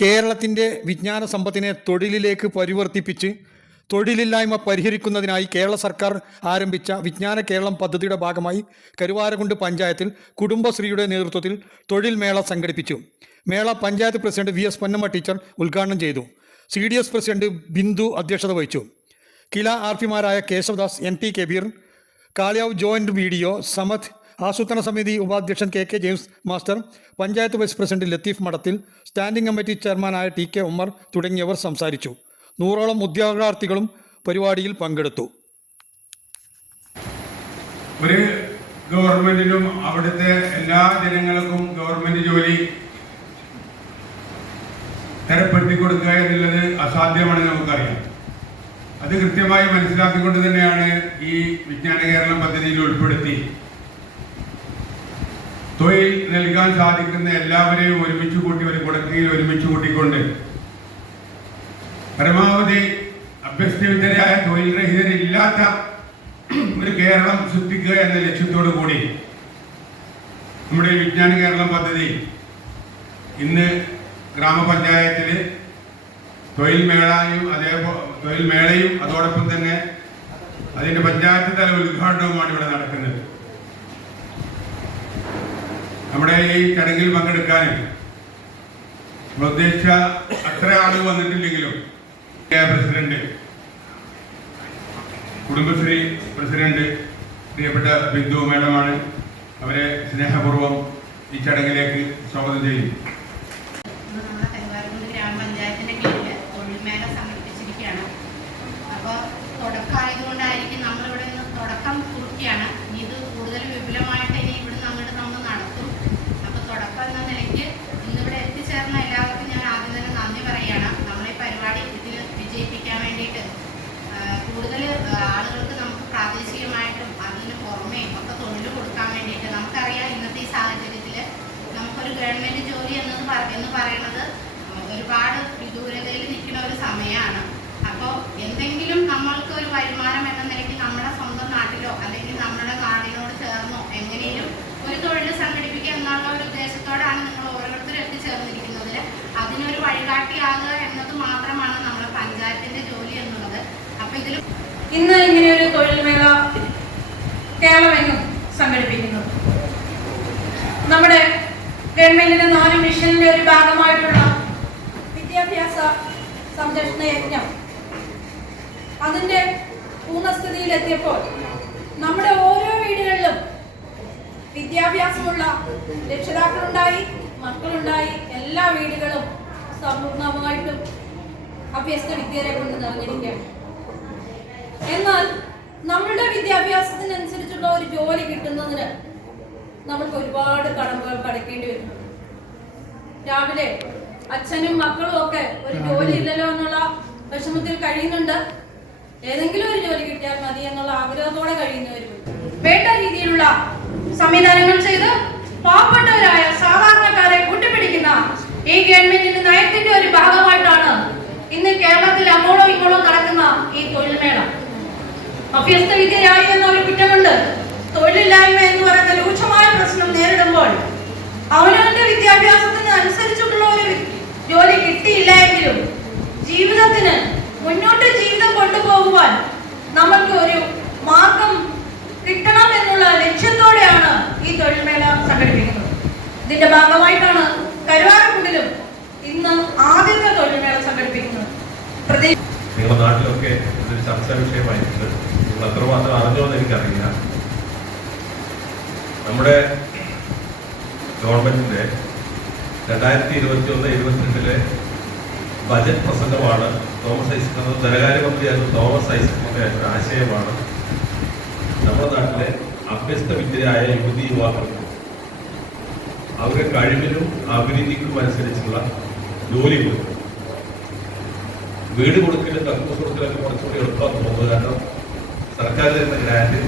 കേരളത്തിന്റെ വിജ്ഞാന സമ്പത്തിനെ തൊഴിലിലേക്ക് പരിവർത്തിപ്പിച്ച് തൊഴിലില്ലായ്മ പരിഹരിക്കുന്നതിനായി കേരള സർക്കാർ ആരംഭിച്ച വിജ്ഞാന കേരളം പദ്ധതിയുടെ ഭാഗമായി കരുവാരകുണ്ട് പഞ്ചായത്തിൽ കുടുംബശ്രീയുടെ നേതൃത്വത്തിൽ തൊഴിൽ മേള സംഘടിപ്പിച്ചു. മേള panchayat president V S Ponnamma teacher ഉദ്ഘാടനം ചെയ്തു. C D S president Bindu അധ്യക്ഷത വഹിച്ചു. കില ആർ പിമാരായ കേശവദാസ് എൻ ടി കബീർ കാളിയാവ് ജോയിന്റ് വീഡിയോ സമത് ആസൂത്രണ സമിതി ഉപാധ്യക്ഷൻ K K James master panchayat vice president Latheef Madathil standing committee ചെയർമാനായ ടി കെ ഉമ്മർ തുടങ്ങിയവർ സംസാരിച്ചു. നൂറോളം ഉദ്യോഗാർത്ഥികളും പരിപാടിയിൽ പങ്കെടുത്തു. ഒരു ഗവൺമെന്റിനും അവിടുത്തെ എല്ലാ ജനങ്ങൾക്കും ഗവൺമെന്റ് ജോലി തരപ്പെടുത്തി കൊടുക്കുക എന്നുള്ളത് അസാധ്യമാണെന്ന് നമുക്കറിയാം. അത് കൃത്യമായി മനസ്സിലാക്കിക്കൊണ്ട് തന്നെയാണ് ഈ വിജ്ഞാന കേരളം പദ്ധതിയിൽ ഉൾപ്പെടുത്തി തൊഴിൽ നൽകാൻ സാധിക്കുന്ന എല്ലാവരെയും ഒരുമിച്ച് കൂട്ടി ഒരു കുടക്കീയിൽ ഒരുമിച്ച് കൂട്ടിക്കൊണ്ട് പരമാവധി അഭ്യസ്തവിദ്യരായ തൊഴിൽ രഹിതരില്ലാത്ത ഒരു കേരളം സൃഷ്ടിക്കുക എന്ന ലക്ഷ്യത്തോടു കൂടി നമ്മുടെ വിജ്ഞാന കേരളം പദ്ധതി ഇന്ന് ഗ്രാമപഞ്ചായത്തിൽ തൊഴിൽ മേളയും അതേപോലെ തൊഴിൽ മേളയും അതോടൊപ്പം തന്നെ അതിന്റെ പഞ്ചായത്ത് തല ഉദ്ഘാടനവുമാണ് ഇവിടെ നടക്കുന്നത്. നമ്മുടെ ഈ ചടങ്ങിൽ പങ്കെടുക്കാനും ഉദ്ദേശിച്ച അത്ര ആളുകൾ വന്നിട്ടില്ലെങ്കിലും പ്രസിഡന്റ് കുടുംബശ്രീ പ്രസിഡന്റ് പ്രിയപ്പെട്ട ബിന്ദു മേഡമാണ് അവരെ സ്നേഹപൂർവം ഈ ചടങ്ങിലേക്ക് സ്വാഗതം ചെയ്യുന്നു ഇന്ന് നമ്മുടെ കരുവാരക്കുണ്ട് ഗ്രാമപഞ്ചായത്തിന്റെ കീഴിൽ തൊഴിൽമേള സംഘടിപ്പിച്ചിരിക്കുകയാണ് അപ്പോൾ തുടക്കമായതുകൊണ്ടായിരിക്കും നമ്മളിവിടെ നിന്ന് തുടക്കം കുറിക്കുകയാണ് ഇനി ഇത് കൂടുതൽ വിപുലമായിട്ട് ഇനി ഇവിടെ നിന്ന് അങ്ങോട്ട് നമ്മൾ നടത്തും അപ്പോൾ തുടക്കം എന്ന നിലയ്ക്ക് ഇന്നിവിടെ എത്തിച്ചേർന്ന എല്ലാവർക്കും ഞാൻ ആദ്യം തന്നെ നന്ദി പറയുകയാണ് നമ്മളെ ഈ പരിപാടി ഇതിൽ വിജയിപ്പിക്കാൻ വേണ്ടിയിട്ട് ആ, കൂടുതൽ ആളുകൾക്ക് നമുക്ക് പ്രാദേശികമായിട്ടും അതിന് പുറമേ ഒക്കെ തൊഴിൽ കൊടുക്കാൻ വേണ്ടിയിട്ട് നമുക്കറിയാം ഇന്നത്തെ ഈ സാഹചര്യത്തിൽ നമുക്കൊരു ഗവൺമെന്റ് ജോലി എന്നത് എന്ന് പറയുന്നത് ഒരുപാട് വിദൂരതയിൽ നിൽക്കുന്ന ഒരു സമയമാണ്. അപ്പോൾ എന്തെങ്കിലും നമ്മൾക്ക് ഒരു വരുമാനം എന്ന നിലയ്ക്ക് നമ്മുടെ സ്വന്തം നാട്ടിലോ അല്ലെങ്കിൽ നമ്മുടെ നാടിനോട് ചേർന്നോ എങ്ങനെയും ഒരു തൊഴിൽ സംഘടിപ്പിക്കുക എന്നുള്ള ഒരു ഉദ്ദേശത്തോടാണ് നിങ്ങൾ ഓരോരുത്തരും എത്തിച്ചേർന്നിരിക്കുന്നതിൽ അതിനൊരു വഴികാട്ടിയാകുക എന്നത് മാത്രമാണ് നമ്മുടെ പഞ്ചായത്തിന്റെ ജോലി എന്നുള്ളത്. അപ്പോൾ ഇതിൽ ഇന്ന് ഇങ്ങനെ ഒരു തൊഴിൽ മേള കേരളമെങ്ങും സംഘടിപ്പിക്കുന്നു. നമ്മുടെ ഗവൺമെന്റിന്റെ നാല് മിഷനിലെ ഒരു ഭാഗമായിട്ടുള്ള വിദ്യാഭ്യാസ സംരക്ഷണ യജ്ഞം. അതിന്റെ പൂർണസ്ഥിതിയിലെത്തിയപ്പോൾ നമ്മുടെ ഓരോ വീടുകളിലും വിദ്യാഭ്യാസമുള്ള രക്ഷിതാക്കളുണ്ടായി മക്കളുണ്ടായി എല്ലാ വീടുകളും സമ്പൂർണമായിട്ടും അഭ്യസ്ത വിദ്യരെ കൊണ്ട് നിറഞ്ഞിരിക്കുകയാണ്. എന്നാൽ നമ്മളുടെ വിദ്യാഭ്യാസത്തിനനുസരിച്ചുള്ള ഒരു ജോലി കിട്ടുന്നതിന് നമുക്ക് ഒരുപാട് കടമ്പകൾ കടക്കേണ്ടി വരും രാവിലെ അച്ഛനും മക്കളും ഒക്കെ ഒരു ജോലി ഇല്ലല്ലോ എന്നുള്ള വിഷമത്തിൽ കഴിയുന്നുണ്ട്. ഏതെങ്കിലും ഒരു ജോലി കിട്ടിയാൽ മതി എന്നുള്ള ആഗ്രഹത്തോടെ കഴിയുന്നവരും വേണ്ട രീതിയിലുള്ള സംവിധാനങ്ങൾ ചെയ്ത് പാവപ്പെട്ടവരായ സാധാരണക്കാരെ കൂട്ടിപ്പിടിക്കുന്ന ഈ ഗവൺമെന്റിന്റെ നയത്തിന്റെ ഒരു ഭാഗമായിട്ടാണ് ഇന്ന് കേരളത്തിൽ അങ്ങോളോ ഇങ്ങോളോ നടക്കുന്ന ഈ തൊഴിൽമേള. അഭ്യസ്ത വിദ്യരായി എന്ന ഒരു കുറ്റമുണ്ട്. തൊഴിലില്ലായ്മ എന്ന് പറയുന്ന രൂക്ഷമായ പ്രശ്നം നേരിടുമ്പോൾ അവനവന്റെ വിദ്യാഭ്യാസത്തിന് അനുസരിച്ചിട്ടുള്ള ഒരു ജോലി കിട്ടിയില്ല എങ്കിലും ജീവിതത്തിന് മുന്നോട്ട് ജീവിതം കൊണ്ടുപോകുവാൻ നമുക്ക് ഒരു മാർഗം കിട്ടണം എന്നുള്ള ലക്ഷ്യത്തോടെയാണ് ഈ തൊഴിൽമേള സംഘടിപ്പിക്കുന്നത്. ഇതിന്റെ ഭാഗമായിട്ടാണ് കരുവാരക്കുണ്ടിലും ഇന്ന് ആദ്യത്തെ തൊഴിൽമേള സംഘടിപ്പിക്കുന്നത്. നിങ്ങളുടെ നാട്ടിലൊക്കെ ഇതൊരു ചർച്ചാ വിഷയമായിട്ടുണ്ട്. നിങ്ങൾ അത്രമാത്രം അറിഞ്ഞോ എന്ന് എനിക്കറിയില്ല. നമ്മുടെ ഗവൺമെന്റിന്റെ രണ്ടായിരത്തി ഇരുപത്തി ഒന്ന് ഇരുപത്തിരണ്ടിലെ ബജറ്റ് പ്രസംഗമാണ് തോമസ് ഐസക് ധനകാര്യമന്ത്രിയായിരുന്ന തോമസ് ഐസക്കിന്റെ ഒരു ആശയമാണ്. നമ്മുടെ നാട്ടിലെ അഭ്യസ്തവിദ്യരായ യുവതി യുവാക്കൾക്ക് അവരുടെ കഴിവിനും അഭിരുചിക്കും അനുസരിച്ചുള്ള ജോലി കൊടുക്കും വീട് കൊടുക്കലും കക്കൂസ് കൊടുക്കലൊക്കെ കുറച്ചുകൂടി തോന്നുന്നത് കാരണം സർക്കാർ തരുന്ന ഗ്രാൻഡ്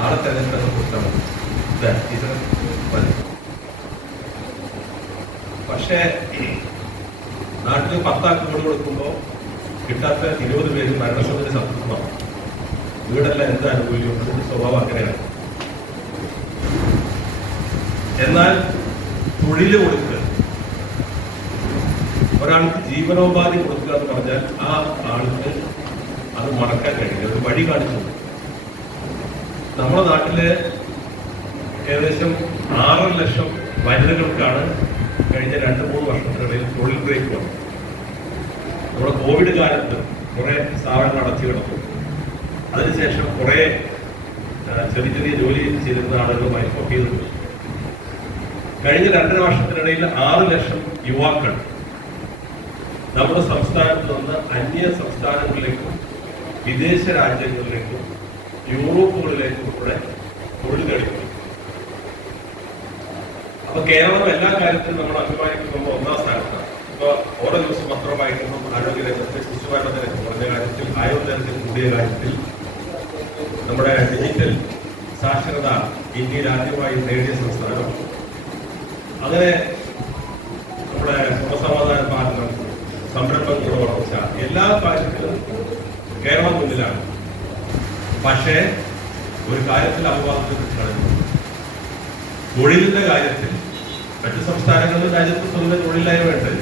ആളെ തെരഞ്ഞെടുത്ത് കൊടുത്താൽ പക്ഷേ നാട്ടിൽ പത്താക്ക് വീട് കൊടുക്കുമ്പോൾ കിട്ടാത്ത ഇരുപത് പേര് മരണശോധന സംതൃപ്തമാണ് വീടല്ല എന്ത് അനുകൂല്യം? അതിന്റെ സ്വഭാവം അങ്ങനെയാണ്. എന്നാൽ തൊഴിൽ കൊടുക്കുക. ഒരാൾക്ക് ജീവനോപാധി കൊടുക്കുക എന്ന് പറഞ്ഞാൽ ആ ആൾക്ക് അത് മടക്കാൻ കഴിയില്ല. ഒരു വഴി കാണിച്ചു നമ്മുടെ നാട്ടിൽ ഏകദേശം ആറ് ലക്ഷം വനിതകൾക്കാണ് കഴിഞ്ഞ രണ്ട് മൂന്ന് വർഷത്തിനിടയിൽ തൊഴിൽ ബ്രേക്ക് വന്നത്. നമ്മുടെ കോവിഡ് കാലത്ത് കുറേ സ്ഥാപനങ്ങൾ അടച്ചു കിടന്നു. അതിനുശേഷം കുറേ ചെറിയ ചെറിയ ജോലി ചെയ്തിരുന്ന ആളുകളുമായി ചെയ്തിട്ടുണ്ട്. കഴിഞ്ഞ രണ്ടര വർഷത്തിനിടയിൽ ആറ് ലക്ഷം യുവാക്കൾ നമ്മുടെ സംസ്ഥാനത്ത് നിന്ന് അന്യ സംസ്ഥാനങ്ങളിലേക്കും വിദേശ രാജ്യങ്ങളിലേക്കും യൂറോപ്പുകളിലേക്കും കൂടെ തൊഴിൽ കഴിക്കുന്നു. അപ്പൊ കേരളം എല്ലാ കാര്യത്തിലും നമ്മൾ അഭിമാനിക്കുന്ന ഒന്നാം സ്ഥാനത്താണ്. ഇപ്പൊ ഓരോ ദിവസം പത്രം വായിക്കുന്നു ആരോഗ്യ രംഗത്ത് ശിശുമരണ നിരക്ക് കുറഞ്ഞ കാര്യത്തിൽ നിരക്ക് കൂടിയ കാര്യത്തിൽ നമ്മുടെ ഡിജിറ്റൽ സാക്ഷരത ഇന്ത്യയിൽ ആദ്യമായി നേടിയ സംസ്ഥാനം. അങ്ങനെ നമ്മുടെ ക്രമസമാധാന പാലനം സംരംഭങ്ങളുടെ വളർച്ച എല്ലാ കാര്യത്തിലും കേരളം മുന്നിലാണ്. പക്ഷേ ഒരു കാര്യത്തിൽ അപവാദത്തിൽ കളയുന്നു തൊഴിലിന്റെ കാര്യത്തിൽ മറ്റു സംസ്ഥാനങ്ങളിലും രാജ്യത്ത് സ്വന്തം തൊഴിലില്ലായ്മയുണ്ട്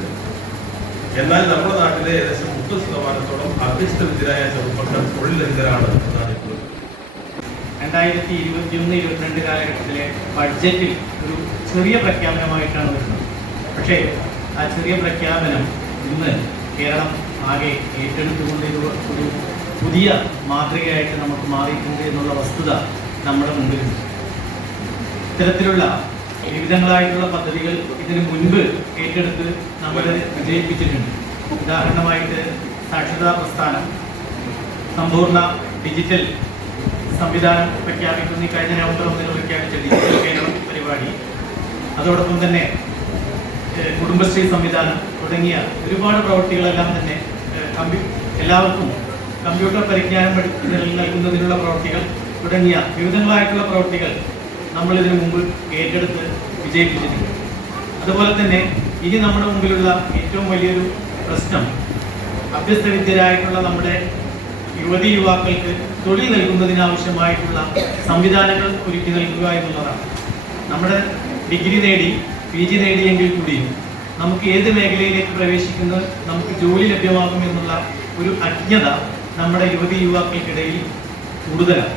എന്നാൽ നമ്മുടെ നാട്ടിലെ ഏകദേശം മുപ്പത് ശതമാനത്തോളം അഭ്യസ്തവിദ്യരായ ചെറുപ്പക്കാർ തൊഴിലരഹിതരാണ് എന്നാണ് ഇപ്പോൾ. രണ്ടായിരത്തി ഇരുപത്തിയൊന്ന് ഇരുപത്തിരണ്ട് കാലഘട്ടത്തിലെ ബഡ്ജറ്റിൽ ഒരു ചെറിയ പ്രഖ്യാപനമായിട്ടാണ് വരുന്നത്. പക്ഷേ ആ ചെറിയ പ്രഖ്യാപനം ഇന്ന് കേരളം ആകെ ഏറ്റെടുത്തുകൊണ്ട് ഒരു പുതിയ മാതൃകയായിട്ട് നമുക്ക് മാറിയിട്ടുണ്ട് എന്നുള്ള വസ്തുത നമ്മുടെ മുമ്പിലുണ്ട്. ഇത്തരത്തിലുള്ള വിവിധങ്ങളായിട്ടുള്ള പദ്ധതികൾ ഇതിനു മുൻപ് ഏറ്റെടുത്ത് നമ്മൾ വിജയിപ്പിച്ചിട്ടുണ്ട്. ഉദാഹരണമായിട്ട് സാക്ഷരതാ പ്രസ്ഥാനം സമ്പൂർണ ഡിജിറ്റൽ സംവിധാനം പ്രഖ്യാപിക്കുന്ന. ഈ കഴിഞ്ഞ നവംബർ ഒന്നിന് പ്രഖ്യാപിച്ച ഡിജിറ്റൽ കേരളം പരിപാടി. അതോടൊപ്പം തന്നെ കുടുംബശ്രീ സംവിധാനം തുടങ്ങിയ ഒരുപാട് പ്രവൃത്തികളെല്ലാം തന്നെ എല്ലാവർക്കും കമ്പ്യൂട്ടർ പരിജ്ഞാനം നൽകുന്നതിനുള്ള പ്രവൃത്തികൾ തുടങ്ങിയ വിവിധങ്ങളായിട്ടുള്ള പ്രവൃത്തികൾ നമ്മൾ ഇതിനു മുമ്പ് ഏറ്റെടുത്ത് വിജയിപ്പിച്ചിട്ടുണ്ട്. അതുപോലെ തന്നെ ഇനി നമ്മുടെ മുമ്പിലുള്ള ഏറ്റവും വലിയൊരു പ്രശ്നം അഭ്യസ്തവിദ്യരായിട്ടുള്ള നമ്മുടെ യുവതി യുവാക്കൾക്ക് തൊഴിൽ നൽകുന്നതിനാവശ്യമായിട്ടുള്ള സംവിധാനങ്ങൾ ഒരുക്കി നൽകുക എന്നുള്ളതാണ്. നമ്മുടെ ഡിഗ്രി നേടി പി ജി നേടിയെങ്കിൽ കൂടിയും നമുക്ക് ഏത് മേഖലയിലേക്ക് പ്രവേശിക്കുന്നത് നമുക്ക് ജോലി ലഭ്യമാകും എന്നുള്ള ഒരു അജ്ഞത നമ്മുടെ യുവതി യുവാക്കൾക്കിടയിൽ കൂടുതലാണ്.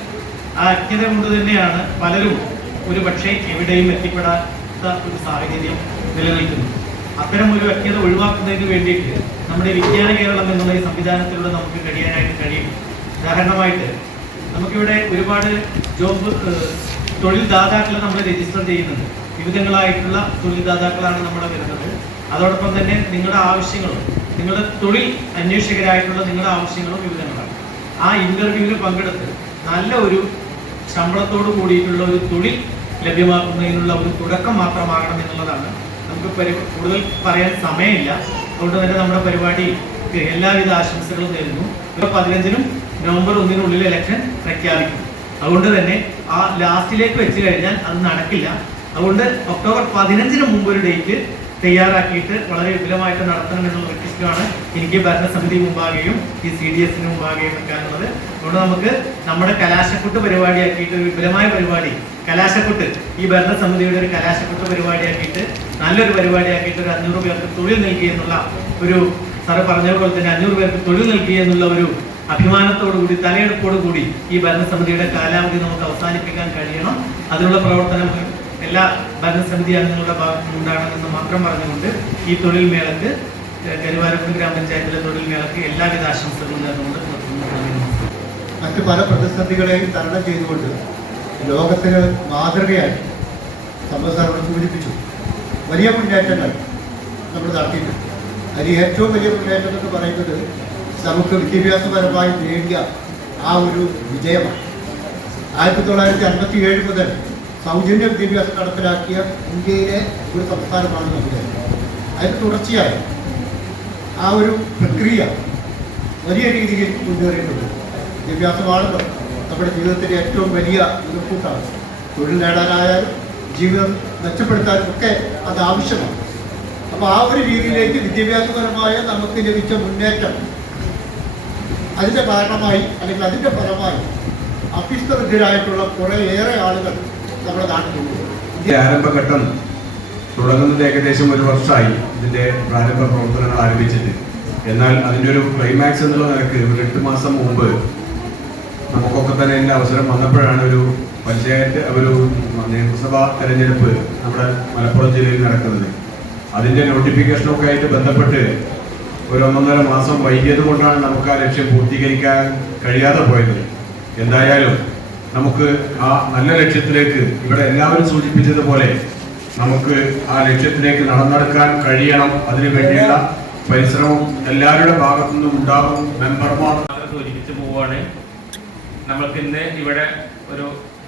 ആ അജ്ഞത കൊണ്ട് തന്നെയാണ് പലരും ഒരു പക്ഷേ എവിടെയും എത്തിപ്പെടാത്ത ഒരു സാഹചര്യം നിലനിൽക്കുന്നു. അത്തരം ഒരു വ്യക്തത ഒഴിവാക്കുന്നതിന് വേണ്ടിയിട്ട് നമ്മുടെ വിജ്ഞാന കേരളം എന്നുള്ള ഈ സംവിധാനത്തിലൂടെ നമുക്ക് കഴിയാനായിട്ട് കഴിയും. ഉദാഹരണമായിട്ട് നമുക്കിവിടെ ഒരുപാട് ജോബ് തൊഴിൽ ദാതാക്കളെ നമ്മൾ രജിസ്റ്റർ ചെയ്യുന്നുണ്ട്. വിവിധങ്ങളായിട്ടുള്ള തൊഴിൽ ദാതാക്കളാണ് നമ്മുടെ വരുന്നത്. അതോടൊപ്പം തന്നെ നിങ്ങളുടെ ആവശ്യങ്ങളും നിങ്ങളുടെ തൊഴിൽ അന്വേഷകരായിട്ടുള്ള നിങ്ങളുടെ ആവശ്യങ്ങളും വിവിധങ്ങളാണ്. ആ ഇന്റർവ്യൂവിൽ പങ്കെടുത്ത് നല്ല ഒരു ശമ്പളത്തോട് കൂടിയിട്ടുള്ള ഒരു തൊഴിൽ ലഭ്യമാക്കുന്നതിനുള്ള ഒരു തുടക്കം മാത്രമാകണം എന്നുള്ളതാണ്. നമുക്ക് കൂടുതൽ പറയാൻ സമയമില്ല. അതുകൊണ്ട് തന്നെ നമ്മുടെ പരിപാടിക്ക് എല്ലാവിധ ആശംസകളും നേരുന്നു. പതിനഞ്ചിനും നവംബർ ഒന്നിനുള്ളിൽ ഇലക്ഷൻ പ്രഖ്യാപിക്കും. അതുകൊണ്ട് തന്നെ ആ ലാസ്റ്റിലേക്ക് വെച്ച് കഴിഞ്ഞാൽ അത് നടക്കില്ല. അതുകൊണ്ട് ഒക്ടോബർ പതിനഞ്ചിന് മുമ്പ് ഒരു ഡേറ്റ് തയ്യാറാക്കിയിട്ട് വളരെ വിപുലമായിട്ട് നടത്തണം എന്നുള്ള റിക്വസ്റ്റാണ് എനിക്ക് ഭരണസമിതി മുമ്പാകെയും ഈ സി ഡി എസിന് മുമ്പാകെയും വെക്കാനുള്ളത് അതുകൊണ്ട് നമുക്ക് നമ്മുടെ കലാശക്കുട്ട് പരിപാടിയാക്കിയിട്ട് ഒരു വിപുലമായ പരിപാടി കലാശക്കുട്ട് ഈ ഭരണസമിതിയുടെ ഒരു കലാശക്കുട്ട് പരിപാടിയാക്കിയിട്ട് നല്ലൊരു പരിപാടിയാക്കിയിട്ട് ഒരു അഞ്ഞൂറ് പേർക്ക് തൊഴിൽ നൽകി എന്നുള്ള ഒരു സാറ് പറഞ്ഞതുപോലെ തന്നെ അഞ്ഞൂറ് പേർക്ക് തൊഴിൽ നൽകി എന്നുള്ള ഒരു അഭിമാനത്തോടു കൂടി തലയെടുപ്പോടു കൂടി ഈ ഭരണസമിതിയുടെ കാലാവധി നമുക്ക് അവസാനിപ്പിക്കാൻ കഴിയണം. അതിനുള്ള പ്രവർത്തനം എല്ലാ ഭരണസമിതി അംഗങ്ങളുടെ ഭാഗത്തും ഉണ്ടാകണമെന്ന് മാത്രം പറഞ്ഞുകൊണ്ട് ഈ തൊഴിൽ മേളക്ക് കരുവാരക്കുണ്ട് ഗ്രാമപഞ്ചായത്തിലെ തൊഴിൽ മേളക്ക് എല്ലാവിധ ആശംസകളും നേർന്നുകൊണ്ട് മറ്റ് പല പ്രതിസന്ധികളെയും തരണം ചെയ്തുകൊണ്ട് ലോകത്തിന് മാതൃകയായി സമ്പദ്സാറോട് സൂചിപ്പിച്ചു വലിയ മുന്നേറ്റങ്ങൾ നമ്മൾ നടത്തിയിട്ടുണ്ട്. അതിൽ ഏറ്റവും വലിയ മുന്നേറ്റം എന്ന് പറയുന്നത് നമുക്ക് വിദ്യാഭ്യാസപരമായി നേടിയ ആ ഒരു വിജയമാണ്. ആയിരത്തി തൊള്ളായിരത്തി അൻപത്തി ഏഴ് മുതൽ സൗജന്യ വിദ്യാഭ്യാസം നടപ്പിലാക്കിയ ഇന്ത്യയിലെ ഒരു സംസ്ഥാനമാണ് നമ്മുടെ അതിന് തുടർച്ചയായി ആ ഒരു പ്രക്രിയ വലിയ രീതിയിൽ മുന്നേറിയിട്ടുണ്ട്. വിദ്യാഭ്യാസമാണ് നമ്മുടെ ജീവിതത്തിന്റെ ഏറ്റവും വലിയ മുതൽക്കൂട്ടാണ് തൊഴിൽ നേടാനായാലും ജീവിതം മെച്ചപ്പെടുത്താനും ഒക്കെ അത് ആവശ്യമാണ്. അപ്പോൾ ആ ഒരു രീതിയിലേക്ക് വിദ്യാഭ്യാസപരമായ നമുക്ക് ലഭിച്ച മുന്നേറ്റം അതിന്റെ കാരണമായി അല്ലെങ്കിൽ അതിന്റെ ഫലമായി അഭ്യസ്തവിദ്യരായിട്ടുള്ള കുറേയേറെ ആളുകൾ നമ്മുടെ ആരംഭഘട്ടം തുടങ്ങുന്നത് ഏകദേശം ഒരു വർഷമായി ഇതിന്റെ പ്രാരംഭ പ്രവർത്തനങ്ങൾ ആരംഭിച്ചിട്ട്. എന്നാൽ അതിന്റെ ഒരു ക്ലൈമാക്സ് എന്നുള്ള നിലയ്ക്ക് ഒരു എട്ട് മാസം മുമ്പ് നമുക്കൊക്കെ തന്നെ ഇതിന്റെ അവസരം വന്നപ്പോഴാണ് ഒരു പഞ്ചായത്ത് ഒരു നിയമസഭാ തെരഞ്ഞെടുപ്പ് നമ്മുടെ മലപ്പുറം ജില്ലയിൽ നടക്കുന്നത്. അതിന്റെ നോട്ടിഫിക്കേഷനൊക്കെ ആയിട്ട് ബന്ധപ്പെട്ട് ഒരു ഒന്നൊന്നര മാസം വൈകിയത് കൊണ്ടാണ് നമുക്ക് ആ ലക്ഷ്യം പൂർത്തീകരിക്കാൻ കഴിയാതെ പോയത്. എന്തായാലും നമുക്ക് ആ നല്ല ലക്ഷ്യത്തിലേക്ക് ഇവിടെ എല്ലാവരും സൂചിപ്പിച്ചതുപോലെ നമുക്ക് ആ ലക്ഷ്യത്തിലേക്ക് നടന്നെടുക്കാൻ കഴിയണം. അതിനു വേണ്ടിയുള്ള പരിശ്രമം എല്ലാവരുടെ ഭാഗത്തു നിന്നും ഉണ്ടാകും മെമ്പർമാർ ഒരുമിച്ച് പോവുകയാണ്. നമ്മൾക്ക് ഇന്ന് ഇവിടെ ഒരു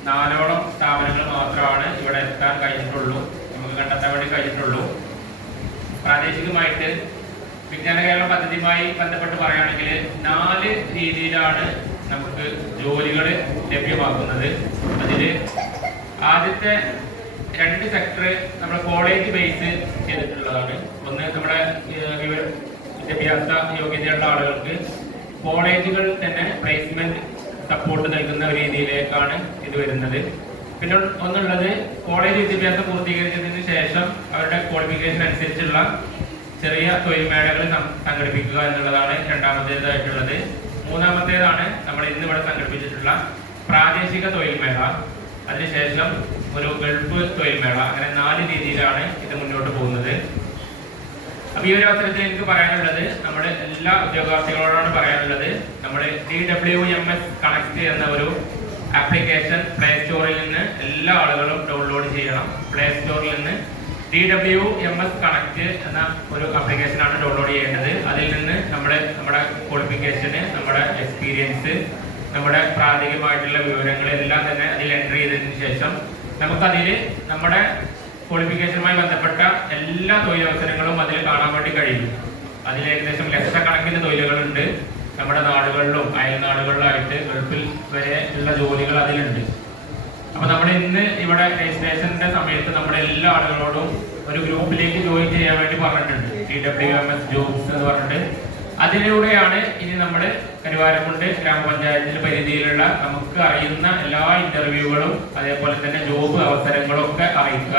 നാലോളം സ്ഥാപനങ്ങൾ മാത്രമാണ് ഇവിടെ എത്താൻ കഴിഞ്ഞിട്ടുള്ളൂ. നമുക്ക് കണ്ടെത്താൻ വേണ്ടി കഴിഞ്ഞിട്ടുള്ളൂ. പ്രാദേശികമായിട്ട് വിജ്ഞാന കേരള പദ്ധതിയുമായി ബന്ധപ്പെട്ട് പറയുകയാണെങ്കിൽ നാല് രീതിയിലാണ് നമുക്ക് ജോലികൾ ലഭ്യമാക്കുന്നത്. അതിൽ ആദ്യത്തെ രണ്ട് സെക്ടർ നമ്മുടെ കോളേജ് ബേസ് ചെയ്തിട്ടുള്ളതാണ്. ഒന്ന് നമ്മുടെ വിദ്യാഭ്യാസ യോഗ്യതയുള്ള ആളുകൾക്ക് കോളേജുകൾ തന്നെ പ്ലേസ്മെന്റ് സപ്പോർട്ട് നൽകുന്ന രീതിയിലേക്കാണ് ഇത് വരുന്നത്. പിന്നെ ഒന്നുള്ളത് കോളേജ് വിദ്യാഭ്യാസം പൂർത്തീകരിച്ചതിന് ശേഷം അവരുടെ ക്വാളിഫിക്കേഷൻ അനുസരിച്ചുള്ള ചെറിയ തൊഴിൽ മേളകൾ സംഘടിപ്പിക്കുക എന്നുള്ളതാണ് രണ്ടാമത്തേതായിട്ടുള്ളത്. മൂന്നാമത്തേതാണ് നമ്മൾ ഇന്ന് ഇവിടെ സംഘടിപ്പിച്ചിട്ടുള്ള പ്രാദേശിക തൊഴിൽ മേള. അതിനുശേഷം ഒരു ഗൾഫ് തൊഴിൽ മേള. അങ്ങനെ നാല് രീതിയിലാണ് ഇത് മുന്നോട്ട് പോകുന്നത്. അപ്പൊ ഈ ഒരു അവസരത്തിൽ എനിക്ക് പറയാനുള്ളത് നമ്മുടെ എല്ലാ ഉദ്യോഗാർത്ഥികളോടാണ് പറയാനുള്ളത് നമ്മൾ D W M S connect എന്ന ഒരു ആപ്ലിക്കേഷൻ പ്ലേ സ്റ്റോറിൽ നിന്ന് എല്ലാ ആളുകളും ഡൗൺലോഡ് ചെയ്യണം. പ്ലേ സ്റ്റോറിൽ നിന്ന് D W M S connect എന്ന ഒരു ആപ്ലിക്കേഷനാണ് ഡൗൺലോഡ് ചെയ്യേണ്ടത്. അതിൽ നിന്ന് നമ്മുടെ നമ്മുടെ ക്വാളിഫിക്കേഷന് നമ്മുടെ എക്സ്പീരിയൻസ് നമ്മുടെ പ്രാഥമികമായിട്ടുള്ള വിവരങ്ങൾ എല്ലാം തന്നെ അതിൽ എന്റർ ചെയ്തതിന് ശേഷം നമുക്കതിൽ നമ്മുടെ ക്വാളിഫിക്കേഷനുമായി ബന്ധപ്പെട്ട എല്ലാ തൊഴിലവസരങ്ങളും അതിൽ കാണാൻ വേണ്ടി കഴിയും. അതിൽ ഏകദേശം ലക്ഷക്കണക്കിന് തൊഴിലുകളുണ്ട്. നമ്മുടെ നാടുകളിലും അയൽ നാടുകളിലായിട്ട് ഗൾഫിൽ വരെ ഉള്ള ജോലികൾ അതിലുണ്ട്. അപ്പൊ നമ്മൾ ഇന്ന് ഇവിടെ രജിസ്ട്രേഷന്റെ സമയത്ത് നമ്മുടെ എല്ലാ ആളുകളോടും ഒരു ഗ്രൂപ്പിലേക്ക് ജോയിൻ ചെയ്യാൻ വേണ്ടി പറഞ്ഞിട്ടുണ്ട്. T W M S jobs എന്ന് പറഞ്ഞിട്ട്. അതിലൂടെയാണ് ഇനി നമ്മൾ കരുവാരക്കുണ്ട് ഗ്രാമപഞ്ചായത്തിന്റെ പരിധിയിലുള്ള നമുക്ക് അറിയുന്ന എല്ലാ ഇന്റർവ്യൂകളും അതേപോലെ തന്നെ ജോബ് അവസരങ്ങളും ഒക്കെ അറിയിക്കുക.